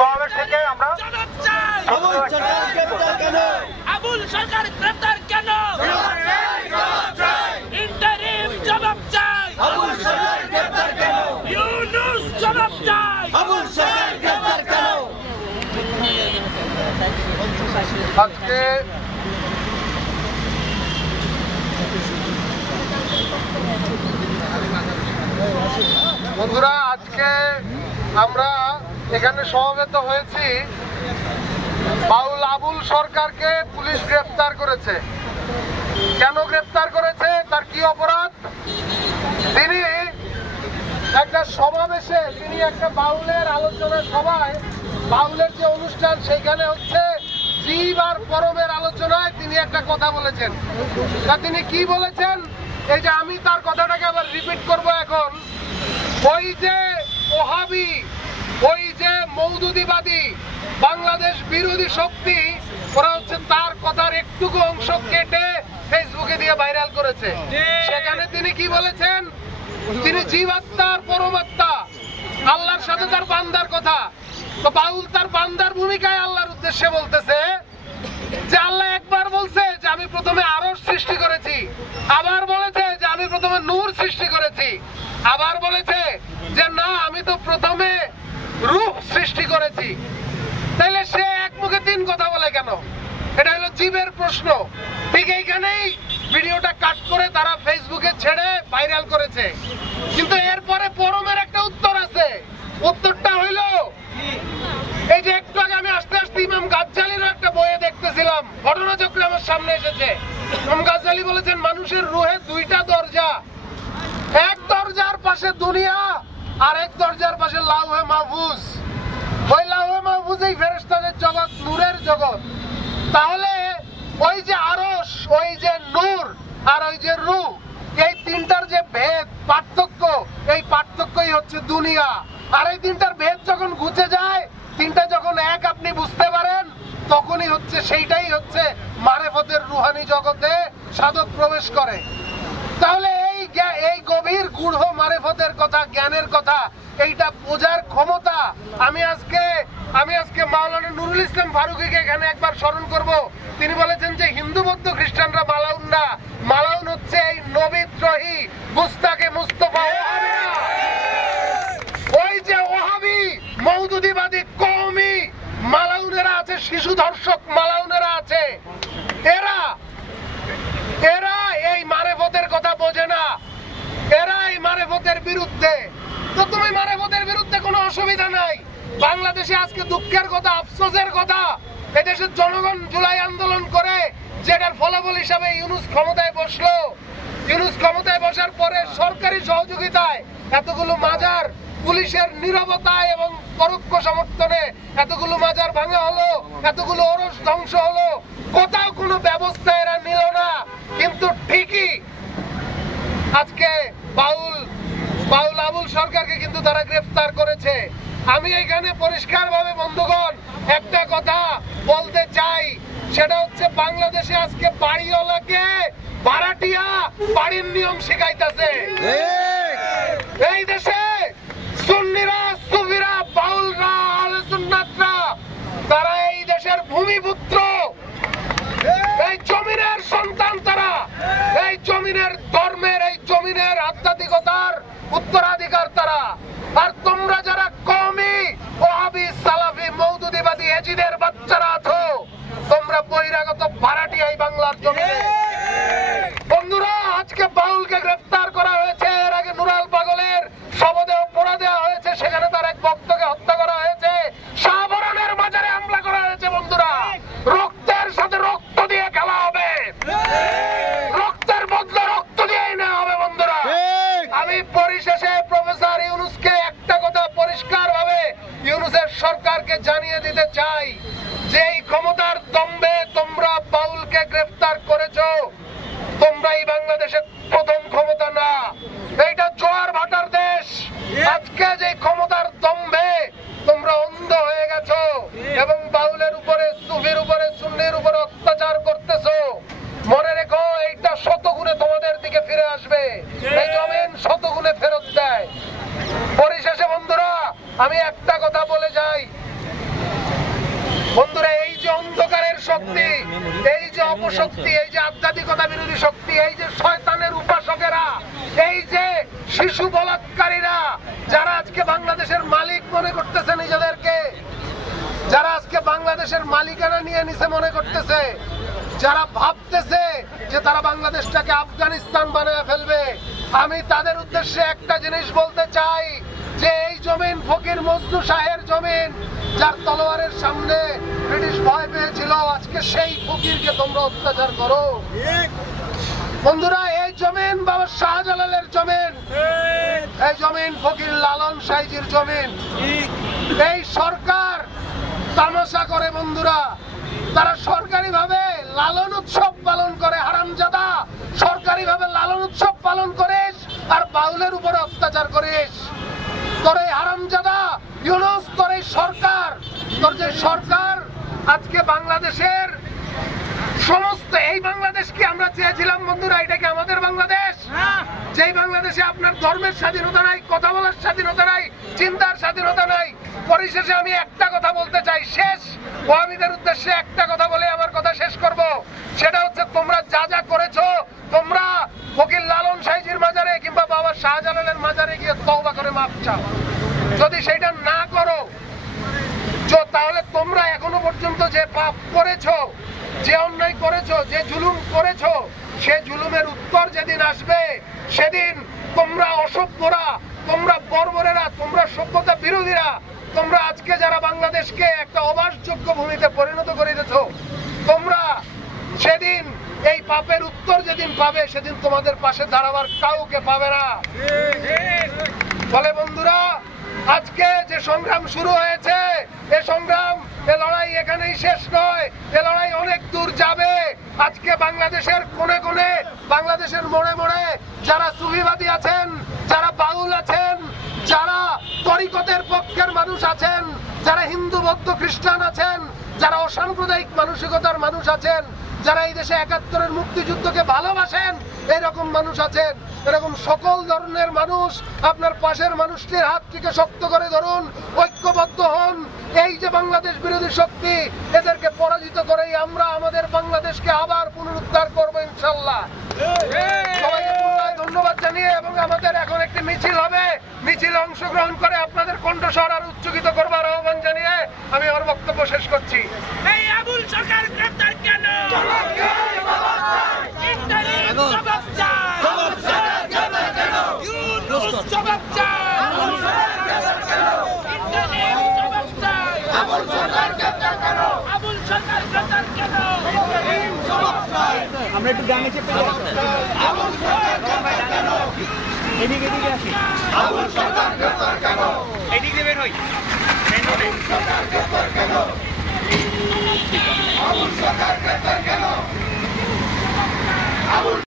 থেকে আমরা আবুল সরকার গ্রেফতার কেন? ইন্টারিম জবাব চাই। আবুল সরকার গ্রেফতার কেন? ইউনূস জবাব চাই। আবুল সরকার গ্রেফতার কেন? আজকে বন্ধুরা, আজকে আমরা এখানে সমবেত হয়েছি। বাউল আবুল সরকারকে পুলিশ গ্রেফতার করেছে। কেন গ্রেফতার করেছে? তার কি অপরাধ? তিনি একটা সমাবেশে, তিনি একটা বাউলের আলোচনা সভায়, বাউলের যে অনুষ্ঠান সেইখানে হচ্ছে জীব আর পরমের আলোচনায় তিনি একটা কথা বলেছেন। তা তিনি কি বলেছেন? এই যে আমি তার কথাটাকে আবার রিপিট করব এখন। ওই যে ওহাবি, ওই যে মওদুদিবাদী, বাংলাদেশ বিরোধী শক্তি, ওরা হচ্ছে তার কথার একটুকু অংশ কেটে ফেসবুকে দিয়ে ভাইরাল করেছে। সেখানে তিনি কি বলেছেন? তিনি জীবাত্মার পরমাত্মা, আল্লাহর সাথে তার বান্দার কথা। তো বাউল তার বান্দার ভূমিকায় আল্লাহর উদ্দেশ্যে বলতেছে যে আল্লাহ একবার বলছে যে আমি প্রথমে আরশ সৃষ্টি করেছি, আবার বলেছে যে আমি প্রথমে নূর সৃষ্টি করেছি, আবার বলেছে যে না আমি তো প্রথমে রূহ সৃষ্টি করেছি। তাইলে সে এক মুখে তিন কথা বলে কেন? এটা হলো জীবের প্রশ্ন। ঠিক এইখানেই ভিডিওটা কাট করে তারা ফেসবুকে ছেড়ে ভাইরাল করেছে। কিন্তু এরপরে পরমের একটা উত্তর আছে। উত্তরটা হইলো এই যে একটু আগে আমি আস্তে আস্তে ইমাম গাজ্জালির একটা বইয়ে দেখতেছিলাম, ঘটনাচক্রে আমার সামনে এসেছে। ইমাম গাজ্জালি বলেছেন মানুষের রুহে দুইটা দরজা, এক দরজার পাশে দুনিয়া আর এক দরজার পাশে লাউহে মাহফুজ। ওই লাউহে মাহফুজ এই ফেরেশতাদের জগৎ, নূরের জগৎ। তাহলে ওই যে আরশ, ওই যে নূর আর ওই যে রূহ, এই তিনটার যে ভেদ, পার্থক্য, এই পার্থক্যই হচ্ছে দুনিয়া। আর এই তিনটার ভেদ যখন ঘুচে যায়, তিনটা যখন এক আপনি বুঝতে পারেন, তখনই হচ্ছে সেইটাই হচ্ছে মারেফতের রুহানি জগতে সাধক প্রবেশ করে। তাহলে এই গভীর গূঢ় মারেফতের কথা, জ্ঞানের কথা, এইটা বোঝার ক্ষমতা আমি আজকে মাওলানা নুরুল ইসলাম ফারুকীকে এখানে একবার স্মরণ করব। তিনি বলেছেন যে হিন্দু বৌদ্ধ খ্রিস্টানরা মালাউন না, মালাউন হচ্ছে এই নবীদ্রোহী গুস্তাকে মুস্তফা ওহাবিরা। ওই যে ওহাবি মওদুদিবাদী কওমি মালাউনেরা আছে, শিশু ধর্ষক মালাউনেরা আছে, এরা এই মারেফতের কথা বোঝে না, এরা এই মারেফতের বিরুদ্ধে। তো তুমি মারেফতের বিরুদ্ধে কোনো অসুবিধা নাই। বাংলাদেশে আজকে দুঃখের কথা, আফসোসের কথা, এদেশের জনগণ জুলাই আন্দোলন করে যেটার ফলাফল হিসাবে ইউনূস ক্ষমতায় বসলো। ইউনূস ক্ষমতায় বসার পরে সরকারি সহযোগিতায় এতগুলো মাজার, পুলিশের নীরবতায় এবং পরোক্ষ সমর্থনে এতগুলো মাজার ভাঙা হলো, এতগুলো ওরস ধ্বংস হলো, কোথাও কোনো ব্যবস্থা এরা নিল না। কিন্তু ঠিকই আজকে বাউল আবুল সরকারকে কিন্তু তারা গ্রেফতার করেছে। আমি এখানে পরিষ্কার ভাবে বন্ধুগণ একটা কথা বলতে চাই, সেটা হচ্ছে বাংলাদেশে আজকে বাড়িওয়ালাকে ভাড়াটিয়া বাড়ির নিয়ম শিখাইতেছে। এই দেশে সুন্নিরা, সুফিরা, বাউলরা, আহলে সুন্নাতরা, তারা এই দেশের ভূমিপুত্র, এই জমিনের সন্তান, তারা এই জমিনের ধর্মের, এই জমিনের আধ্যাত্মিকতার উত্তরাধিকার তারা। আর তোমরা যারা কওমি ওহাবি সালাফি মওদুদিবাদী এজিদের বাচ্চারা আছো, তোমরা বহিরাগত ভাড়াটিয়া এই বাংলার জমিনে। বন্ধুরা, আজকে বাউলকে গ্রেফতার করা হয়েছে। এর আগে নুরাল পাগলের শবদেহ পোড়া দেওয়া হয়েছে, সেখানে তার এক ভক্তকে হত্যা করা হয়েছে। শাহবরণের মাজারে হামলা করা হয়েছে। বন্ধুরা, রক্তের সাথে রক্ত দিয়ে খেলা হবে, রক্তের বদলে রক্ত দিয়েই নেওয়া হবে। বন্ধুরা, আমি পরিশেষে প্রফেসর ইউনূসকে একটা কথা পরিষ্কার ভাবে ইউনূসের সরকারকে জানিয়ে দিতে চাই যে এই ক্ষমতার দম্ভে তোমরা বাউলকে গ্রেফতার করেছো, তোমরা এই বাংলাদেশের প্রথম ক্ষমতা না, এইটা জোয়ার ভাটার দেশ। আজকে যে ক্ষমতার দম্ভে তোমরা অন্ধ হয়ে গেছো এবং বাউলের উপরে, সুফির উপরে, সুন্নির উপরে অত্যাচার করতেছো, মনে রেখো এইটা শতগুণে তোমাদের দিকে ফিরে আসবে। এই জমিন শতগুণে ফেরত দেয়। পরিশেষে বন্ধুরা, আমি একটা কথা বলে যাই, বন্ধুরা, এই যে অন্ধকারের শক্তি, এই যে অপশক্তি, এই যে আধ্যাত্মিকতা বিরোধী শক্তি, এই যে শয়তানের উপাসকেরা, এই যে শিশু বলাৎকারীরা, যারা আজকে বাংলাদেশের মালিক মনে করতেছে নিজেদেরকে, যারা আজকে বাংলাদেশের মালিকানা নিয়ে নিছে মনে করতেছে, যারা ভাবতেছে যে তারা বাংলাদেশটাকে আফগানিস্তান বানিয়ে ফেলবে, আমি তাদের উদ্দেশ্যে একটা জিনিস বলতে চাই যে এই জমিন ফকির মজনু শাহের জমিন, যার তলোয়ারের সামনে ব্রিটিশ ভয় পেয়েছিল, আজকে সেই ফকিরকে তোমরা অত্যাচার করো। বন্ধুরা, এই জমিন বাবা শাহজালালের জমিন, এই জমিন ফকির লালন সাইজির জমিন। এই সরকার তামাশা করে বন্ধুরা, তারা সরকারি ভাবে লালন উৎসব পালন করে। হারামজাদা, সরকারি ভাবে লালন উৎসব পালন করিস আর বাউলের উপরে অত্যাচার করিস। তোর এই হারামজাদা ইউনূস, তোর এই সরকার, তোর যে সরকার আজকে বাংলাদেশের সমস্ত, এই বাংলাদেশ কি আমরা চেয়েছিলাম বন্ধুরা? এটা কি আমাদের বাংলাদেশ? যেই বাংলাদেশে আপনার ধর্মের স্বাধীনতা নাই, কথা বলার স্বাধীনতা নাই, চিন্তার স্বাধীনতা নাই। পরিশেষে আমি একটা কথা বলতে চাই, শেষ ওয়াহাবিদের উদ্দেশ্যে একটা কথা বলে আমার কথা শেষ করব। সেটা হচ্ছে, তোমরা যা যা করেছো, তোমরা ফকির লালন সাইজির মাজারে কিংবা বাবা শাহজালালের মাজারে গিয়ে তওবা করে মাফ চাও। যদি সেটা না করো, তাহলে তোমরা এখনো পর্যন্ত যে পাপ করেছো, যে অন্যায় করেছো, যে জুলুম করেছো, সে জুলুমের উত্তর যেদিন আসবে, সেদিন তোমরা অসভ্যরা, তোমরা বর্বরেরা, তোমরা সভ্যতা বিরোধীরা, তোমরা আজকে যারা বাংলাদেশকে একটা অবাসযোগ্য ভূমিতে পরিণত করে দিয়েছো, তোমরা সেদিন এই পাপের উত্তর যেদিন পাবে, সেদিন তোমাদের পাশে দাঁড়াবার কাউকে পাবে না। ফলে বন্ধুরা, আজকে যে সংগ্রাম শুরু হয়েছে, এ সংগ্রাম, এ লড়াই এখানেই শেষ নয়, এ লড়াই অনেক দূর যাবে। আজকে বাংলাদেশের কোণে কোণে, বাংলাদেশের মোড়ে মোড়ে যারা সুফিবাদী আছেন, যারা বাউল আছেন, যারা তরিকতের পক্ষের মানুষ আছেন, যারা হিন্দু বৌদ্ধ খ্রিস্টান আছেন, যারা অসাম্প্রদায়িক মানসিকতার মানুষ আছেন, যারা এই দেশে ৭১-এর মুক্তিযুদ্ধকে ভালোবাসেন, এরকম মানুষ আছেন। এরকম সকল ধরনের মানুষ আপনার পাশের মানুষটির হাত থেকে শক্ত করে ধরুন, ঐক্যবদ্ধ হন। এই যে বাংলাদেশ বিরোধী শক্তি, এদেরকে পরাজিত করেই আমরা আমাদের বাংলাদেশকে আবার পুনরুদ্ধার করবো ইনশাল্লাহ। সবাইকে পুনরায় ধন্যবাদ জানিয়ে, এবং আমাদের এখন একটি মিছিল হবে, মিছিলে অংশগ্রহণ করে আপনাদের কণ্ঠস্বর আর উচ্চকিত করবার আহ্বান জানিয়ে আমি আমার বক্তব্য শেষ করছি। এই আবুল সরকার গ্রেফতার কেন? ইন্টারিম জবাব চাই। ইউনূস জবাব চাই। ইন্টারিম জবাব চাই। আবুল সরকার গ্রেফতার কেন? ইন্টারিম জবাব চাই। আমরা একটু ডানে চেপে যাই। আবুল সরকার গ্রেফতার কেন? এদিকে আসি। আবুল সরকার গ্রেফতার কেন? এদিকে বের হই। আবুল সরকার গ্রেফতার কেন?